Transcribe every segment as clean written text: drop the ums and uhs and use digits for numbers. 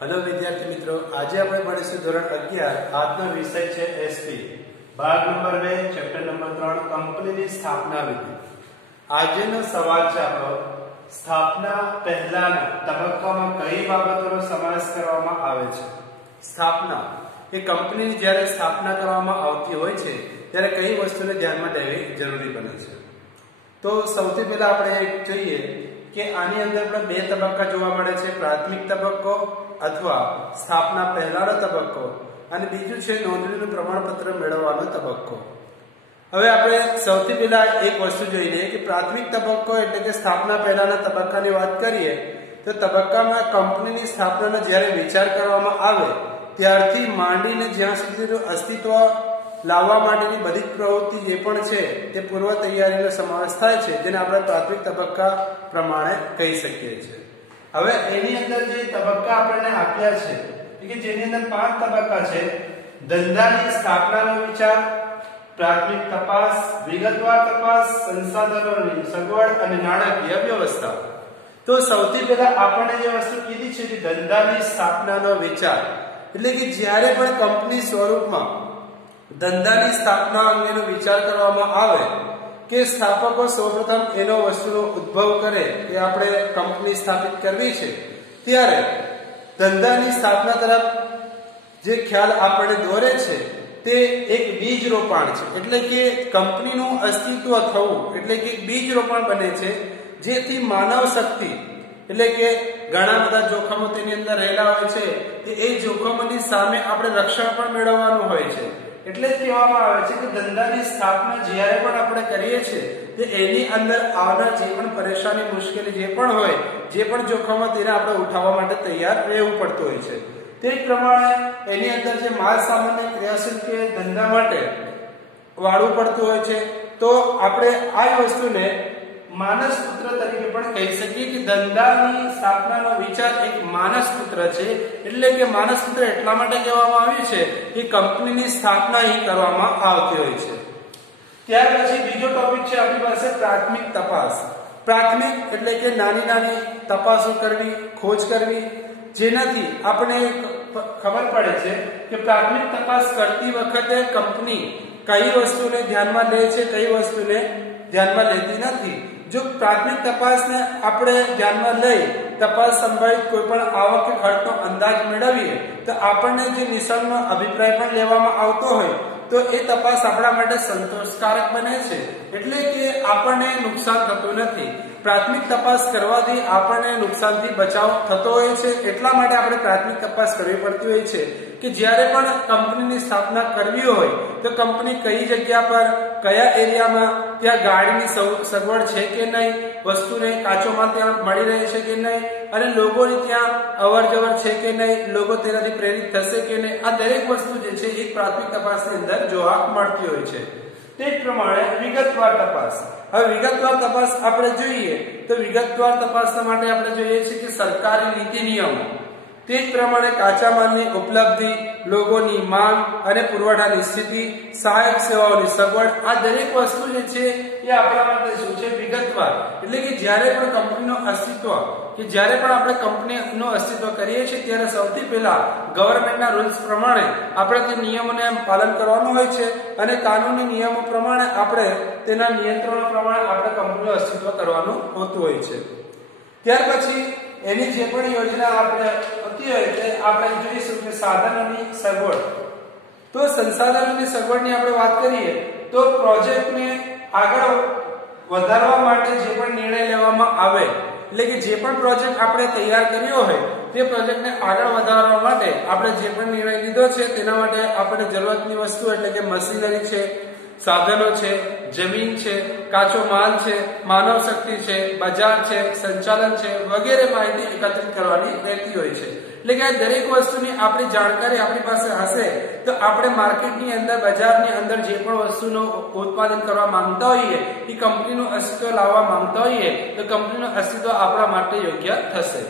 Hello विद्यार्थी मित्रों, आज આપણે ભણીશું ધોરણ 11 આજનો વિષય છે એસપી ભાગ નંબર 2 ચેપ્ટર નંબર 3 કંપનીની સ્થાપના વિધિ। આજનો સવાલ છે આપણો સ્થાપના પહેલાના તબક્કામાં કઈ બાબતોનો સમાવેશ કરવામાં આવે છે। સ્થાપના એ કંપનીની જ્યારે સ્થાપના કરવામાં આવતી હોય છે ત્યારે કઈ વસ્તુને ધ્યાનમાં લેવી જરૂરી બને છે। તો સૌથી પહેલા આપણે જોઈએ કે આની અંદર આપણે બે તબક્કા જોવા મળે છે, પ્રાથમિક તબક્કો अथवा स्थापना पहलानो तबक्को અને બીજું છે નોંધણીનું પ્રમાણપત્ર મેળવવાનો તબક્કો। હવે આપણે સૌથી પહેલા એક વસ્તુ જોઈ લઈએ કે પ્રાથમિક તબક્કો એટલે કે સ્થાપના પહેલાના તબક્કાની વાત કરીએ તો તબક્કામાં કંપનીની સ્થાપનાનો જ્યારે વિચાર કરવામાં આવે ત્યારથી માંડીને જ્યાં સુધીનું અસ્તિત્વ લાવવા માટેની બધી પ્રવૃત્તિ જે પણ છે તે પૂર્વ તૈયારીનો સમાવેશ થાય છે, જેને આપણે પ્રાથમિક તબક્કા પ્રમાણે કહી શકીએ છીએ। હવે એની અંદર જે તબક્કા આપણને આપ્યા છે કે જેની અંદર 5 તબક્કા છે, ધંધાની સ્થાપનાનો વિચાર, પ્રાથમિક તપાસ, વિગતવાર તપાસ, સંસાધનોની સગવડ અને નાણાકીય વ્યવસ્થા। તો સૌથી પહેલા આપણને જે વસ્તુ કીધી છે કે ધંધાની સ્થાપનાનો વિચાર એટલે કે જ્યારે પણ કંપની સ્વરૂપમાં ધંધાની સ્થાપના અંગેનો વિચાર કરવામાં આવે કે સ્થાપકો સૌપ્રથમ એનો વસ્તુનો ઉદ્ભવ કરે કે આપણે કંપની સ્થાપિત કરવી છે, ત્યારે ધંધાની સ્થાપના તરફ જે ખ્યાલ આપણને દોરે છે તે એક બીજ રોપાણ છે। એટલે કે કંપનીનું અસ્તિત્વ થવું એટલે કે બીજ રોપાણ બને છે, જેથી માનવ શક્તિ એટલે કે ઘણા બધા જોખમો તેની અંદર રહેલા હોય છે કે એ જોખમોની સામે આપણે રક્ષણ પણ મેળવવાનું હોય છે। એટલે જ કહેવામાં આવે છે કે ધંધાની સ્થાપના જ્યારે પણ આપણે કરીએ છીએ તે એની અંદર આવનાર જે પણ પરેશાની મુશ્કેલી જે પણ હોય, જે પણ જોખમો તેને આપણે ઉઠાવવા માટે તૈયાર રહેવું પડતું હોય છે। તે જ પ્રમાણે એની અંદર જે માલ સામાનને ક્રિયાશીલ કે ધંધા માટે વાળવું પડતું હોય છે, તો આપણે આ વસ્તુને માનસ પુત્ર તરીકે પણ કહી શકીએ કે ધંધાની સ્થાપનાનો વિચાર એક માનસ પુત્ર છે। એટલે કે માનસ પુત્ર એટલા માટે કહેવામાં આવ્યું છે કે કંપનીની સ્થાપના અહીં કરવામાં આવતી હોય છે। ત્યાર પછી બીજો ટોપિક છે આપણી પાસે પ્રાથમિક તપાસ। પ્રાથમિક એટલે કે નાની નાની તપાસો કરવી, ખોજ કરવી, જેનાથી આપણે ખબર પડે છે કે પ્રાથમિક તપાસ કરતી વખતે કંપની કઈ વસ્તુને ધ્યાનમાં લે છે, કઈ વસ્તુને ધ્યાનમાં લેતી નથી। જો પ્રાથમિક તપાસને આપણે ધ્યાનમાં લઈ તપાસ સંબંધિત કોઈ પણ આવક કે ખર્ચનો અંદાજ મેળવીએ તો આપણને જે નિષ્ણાતનો અભિપ્રાય પણ લેવામાં આવતો હોય તો એ તપાસ આપણા માટે સંતોષકારક બને છે। એટલે કે આપણને નુકસાન થતું નથી। પ્રાથમિક તપાસ કરવાથી આપણને નુકસાનથી બચાવ થતો હોય છે। એટલા માટે આપણે પ્રાથમિક તપાસ કરવી પડતી હોય છે કે જ્યારે પણ કંપનીની સ્થાપના કરવી હોય તો કંપની કઈ જગ્યા પર, કયા એરિયામાં, ત્યાં ગાડીની સગવડ છે કે નહીં, વસ્તુને કાચો માલ ત્યાં મળી રહે છે કે નહીં, અને લોકોની ત્યાં અવર જવર છે કે નહીં, લોકો તેનાથી પ્રેરિત થશે કે નહીં, આ દરેક વસ્તુ જે છે એ પ્રાથમિક તપાસની અંદર જોવા મળતી હોય છે। તે જ પ્રમાણે વિગતવાર તપાસ। હવે વિગતવાર તપાસ આપણે જોઈએ તો વિગતવાર તપાસના માટે આપણે જોઈએ છે કે સરકારી નીતિ નિયમો, તે જ પ્રમાણે કાચા માલની ઉપલબ્ધિ, લોકોની માંગ અને પુરવઠાની સ્થિતિ, સહાયક સેવાઓની સગવડ, આ દરેક વસ્તુ જે છે એ આપણા માટે શું છે વિગતવાર। એટલે કે જ્યારે પણ કંપનીનું અસ્તિત્વ કે જ્યારે પણ આપણે કંપનીનું અસ્તિત્વ કરીએ છીએ ત્યારે સૌથી પહેલા ગવર્નમેન્ટના રૂલ્સ પ્રમાણે આપણે તે નિયમોને પાલન કરવાનું હોય છે અને કાનૂની નિયમો પ્રમાણે આપણે તેના નિયંત્રણો પ્રમાણે આપણે કંપનીનું અસ્તિત્વ કરવાનું હોતું હોય છે। ત્યાર પછી એની જે પણ યોજના આપણે હતી હોય તે આપણે જોઈશું કે સાધનોની સગવડ। તો સંસાધનોની સગવડની આપણે વાત કરીએ તો પ્રોજેક્ટને આગળ વધારવા માટે જે પણ નિર્ણય લેવામાં આવે એટલે કે જે પણ પ્રોજેક્ટ આપણે તૈયાર કર્યો હોય તે પ્રોજેક્ટને આગળ વધારવા માટે આપણે જે પણ નિર્ણય લીધો છે તેના માટે આપણે જરૂરતની વસ્તુ એટલે કે મશીનરી છે, સાધનો છે, જમીન છે, કાચો માલ છે, માનવ શક્તિ છે, બજાર છે, સંચાલન છે વગેરે માહિતી એકત્રિત કરવાની રહેતી હોય છે। એટલે કે આ દરેક વસ્તુની આપણી જાણકારી આપણી પાસે હશે તો આપણે માર્કેટની અંદર, બજારની અંદર જે પણ વસ્તુનું ઉત્પાદન કરવા માંગતા હોઈએ, એ કંપનીનું અસ્તિત્વ લાવવા માંગતા હોઈએ તો કંપનીનું અસ્તિત્વ આપણા માટે યોગ્ય થશે।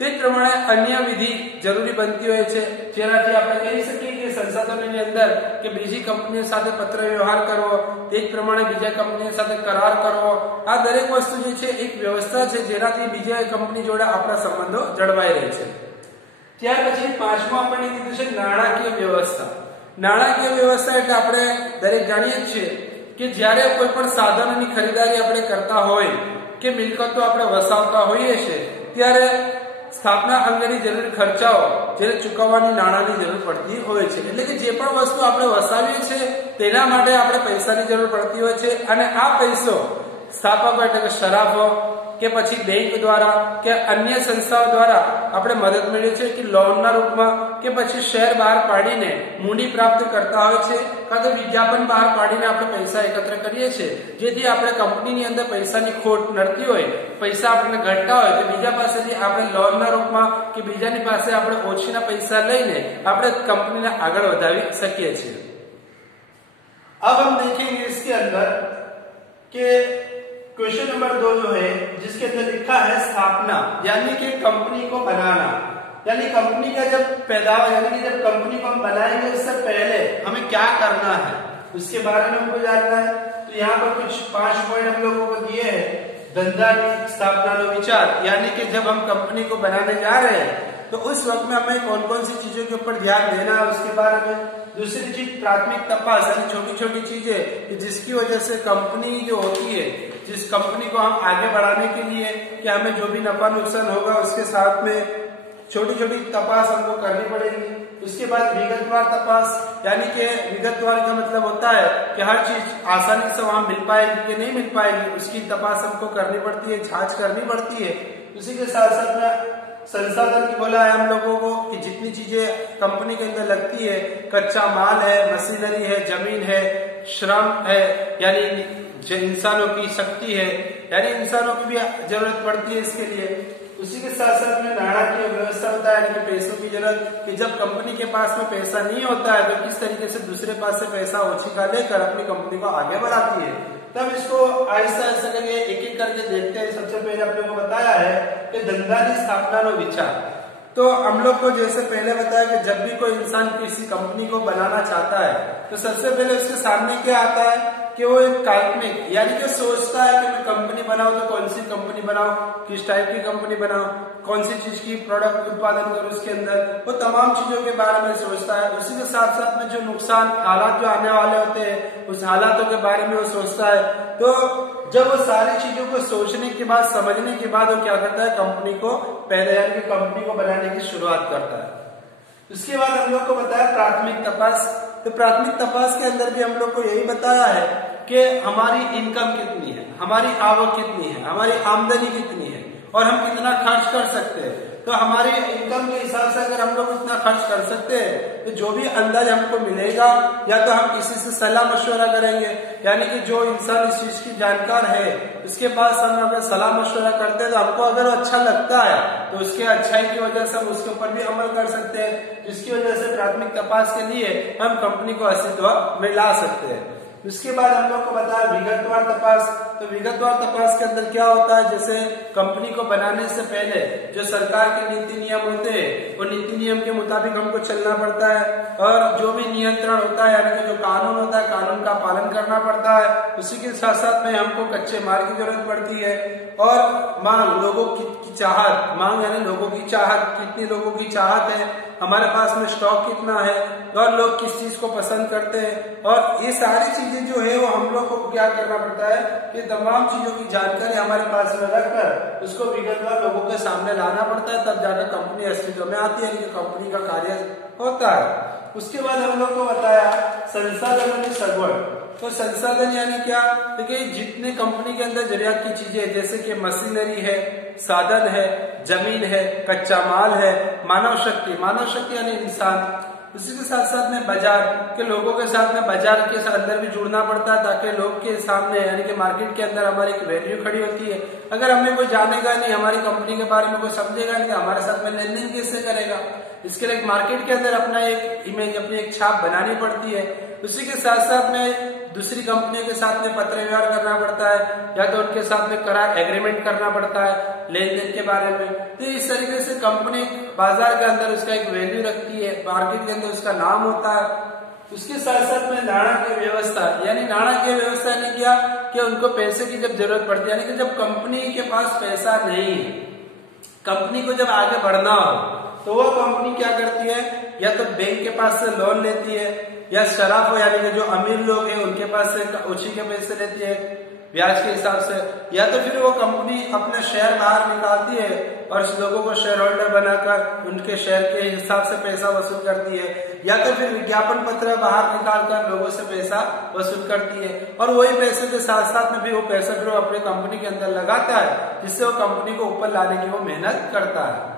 તે જ પ્રમાણે અન્ય વિધિ જરૂરી બનતી હોય છે, જેનાથી આપણે કહી શકીએ કે સંસાધનોની અંદર કે બીજી કંપનીઓ સાથે પત્ર વ્યવહાર કરવો, તે જ પ્રમાણે બીજા કંપનીઓ સાથે કરાર કરવો, આ દરેક વસ્તુ જે છે એક વ્યવસ્થા છે જેનાથી બીજા કંપની જોડે આપણા સંબંધો જળવાઈ રહે છે। ત્યાર પછી પાંચમું આપણને કીધું છે નાણાકીય વ્યવસ્થા. નાણાકીય વ્યવસ્થા એટલે આપણે દરેક જાણીએ છીએ કે જ્યારે કોઈ પણ સાધનોની ખરીદારી આપણે કરતા હોય કે મિલકતો આપણે વસાવતા હોઈએ છીએ ત્યારે સ્થાપના અંગેની જરૂરી ખર્ચાઓ જેને ચૂકવવાની નાણાંની જરૂર પડતી હોય છે. એટલે કે જે પણ વસ્તુ આપણે વસાવીએ છીએ તેના માટે આપણે પૈસાની જરૂર પડતી હોય છે અને આ પૈસો સ્થાપકો એટલે કે શરાફો કે પછી બેંક દ્વારા કે અન્ય સંસ્થાઓ દ્વારા આપણે મદદ મેળવીએ છીએ કે લોનના રૂપમાં કે પછી શેર બહાર પાડીને મૂડી પ્રાપ્ત કરતા હોય છે કાં તો વિજ્ઞાપન બહાર પાડીને આપણે પૈસા એકત્ર કરીએ છીએ જેથી આપણે કંપનીની અંદર પૈસાની ખોટ નડતી હોય, પૈસા આપણને ઘટતા હોય તો બીજા પાસેથી આપણે લોનના રૂપમાં કે બીજાની પાસે આપણે ઓછીના પૈસા લઈને આપણે કંપનીને આગળ વધાવી શકીએ છીએ. अब हम देखेंगे इसके अंदर कि क्वेश्चन नंबर 2 जो है जिसके अंदर लिखा है स्थापना यानी कि कंपनी को बनाना, यानी कंपनी का जब पैदावार यानी कि जब कंपनी को हम बनाएंगे उससे पहले हमें क्या करना है उसके बारे में हमको जानना है. तो यहाँ पर कुछ 5 पॉइंट हम लोगों को दिए हैं. धंधानी स्थापना नो विचार यानी कि जब हम कंपनी को बनाने जा रहे हैं तो उस वक्त में हमें कौन कौन सी चीजों के ऊपर ध्यान देना है उसके बारे में. दूसरी चीज प्राथमिक तपास यानी छोटी छोटी चीजें जिसकी वजह से कंपनी जो होती है जिस कंपनी को हम आगे बढ़ाने के लिए कि हमें जो भी नफा नुकसान होगा उसके साथ में छोटी छोटी तपास हमको करनी पड़ेगी. उसके बाद विगतवार तपास यानी कि विगतवार का मतलब होता है कि हर चीज आसानी से वहां मिल पाएगी कि नहीं मिल पाएगी उसकी तपास हमको करनी पड़ती है, जांच करनी पड़ती है. उसी के साथ साथ में संसाधन की बोला है हम लोगों को कि जितनी चीजें कंपनी के अंदर लगती है, कच्चा माल है, मशीनरी है, जमीन है, श्रम है यानी इंसानों की शक्ति है यानी इंसानों की भी जरूरत पड़ती है इसके लिए. उसी के साथ साथ में नाणाकीय व्यवस्था होता है यानी कि पैसों की जरूरत कि जब कंपनी के पास में पैसा नहीं होता है तो किस तरीके से दूसरे पास से पैसा ओछिका लेकर अपनी कंपनी को आगे बढ़ाती है. तब इसको आहिस्ता आहिस्ता करके एक एक करके देखते हैं. सबसे पहले आप लोगों को बताया है कि धंधानी स्थापना नो विचार. तो हम लोग को जैसे पहले बताया कि जब भी कोई इंसान किसी कंपनी को बनाना चाहता है तो सबसे पहले उसके सामने क्या आता है कि वो एक काल्पनिक यानी कि सोचता है कि मैं कंपनी बनाऊं तो कौन सी कंपनी बनाऊं, किस टाइप की कंपनी बनाऊं, कौन सी चीज की प्रोडक्ट उत्पादन करूं उसके अंदर, वो तमाम चीजों के बारे में सोचता है. उसी के साथ साथ में जो नुकसान हालात जो आने वाले होते हैं उस हालातों के बारे में वो सोचता है. तो जब वो सारी चीजों को सोचने के बाद समझने के बाद वो क्या करता है कंपनी को पहले यानी कि कंपनी को बनाने की शुरुआत करता है. उसके बाद हम लोग को बताया प्राथमिक तपास. तो प्राथमिक तपास के अंदर भी हम लोग को यही बताया है कि हमारी इनकम कितनी है, हमारी आवक कितनी है, हमारी आमदनी कितनी है और हम कितना खर्च कर सकते हैं. तो हमारी इनकम के हिसाब से अगर हम लोग इतना खर्च कर सकते हैं तो जो भी अंदाज हमको मिलेगा या तो हम किसी से सलाह मशवरा करेंगे यानी कि जो इंसान इस चीज की जानकार है उसके पास हम अगर सलाह मशवरा करते हैं तो हमको अगर अच्छा लगता है तो उसके अच्छाई की वजह से हम उसके ऊपर भी अमल कर सकते हैं जिसकी वजह से प्राथमिक तपास के लिए हम कंपनी को अस्तित्व में ला सकते हैं. उसके बाद हम लोग को बताया विगतवार तपास. तो विगतवार तपास के अंदर क्या होता है जैसे कंपनी को बनाने से पहले जो सरकार के नीति नियम होते हैं वो नीति नियम के मुताबिक हमको चलना पड़ता है और जो भी नियंत्रण होता है यानी कि जो कानून होता है कानून का पालन करना पड़ता है. उसी के साथ साथ में हमको कच्चे माल की जरूरत पड़ती है और मांग लोगों की चाहत, मांग यानी लोगों की चाहत, कितनी लोगों की चाहत है, हमारे पास में स्टॉक कितना है और लोग किस चीज को पसंद करते हैं और ये सारी चीजें जो है वो हम लोग को क्या करना पड़ता है कि तमाम चीजों की जानकारी हमारे पास में रखकर उसको विगतवार लोगों के सामने लाना पड़ता है. तब जाकर कंपनी अस्तित्व में आती है यानी कि कंपनी का कार्य होता है. उसके बाद हम लोग को बताया संसाधनों की सगवड़. तो संसाधन यानी क्या, देखिए जितने कंपनी के अंदर जरूरत की चीजें जैसे कि मशीनरी है, साधन है, जमीन है, कच्चा माल है, मानव शक्ति यानी इंसान. उसी के साथ साथ में बाजार के लोगों के साथ में बाजार के अंदर भी जुड़ना पड़ता है ताकि लोग के सामने यानी कि मार्केट के अंदर हमारी एक वैल्यू खड़ी होती है. अगर हमें कोई जानेगा नहीं, हमारी कंपनी के बारे में कोई समझेगा नहीं, हमारे साथ में लेन देन कैसे करेगा. इसके लिए मार्केट के अंदर अपना एक इमेज, अपनी एक छाप बनानी पड़ती है. उसी के साथ साथ में दूसरी कंपनियों के साथ में पत्र व्यवहार करना पड़ता है या तो उनके साथ में करार एग्रीमेंट करना पड़ता है लेन देन के बारे में. तो इस तरीके से कंपनी बाजार के अंदर उसका एक वैल्यू रखती है, मार्केट के अंदर उसका नाम होता है. उसके साथ साथ में नाणाकीय व्यवस्था यानी नाणाकीय व्यवस्था ने क्या कि उनको पैसे की जब जरूरत पड़ती है यानी कि जब कंपनी के पास पैसा नहीं है, कंपनी को जब आगे बढ़ना हो तो वो कंपनी क्या करती है, या तो बैंक के पास से लोन लेती है, या शराब यानी कि जो अमीर लोग हैं उनके पास से उसी के पैसे लेती है ब्याज के हिसाब से, या तो फिर वो कंपनी अपने शेयर बाहर निकालती है और लोगों को शेयर होल्डर बनाकर उनके शेयर के हिसाब से पैसा वसूल करती है, या तो फिर विज्ञापन पत्र बाहर निकालकर लोगों से पैसा वसूल करती है। और वही पैसे के साथ साथ में भी वो पैसा फिर वो अपनी कंपनी के अंदर लगाता है, जिससे वो कंपनी को ऊपर लाने की वो मेहनत करता है।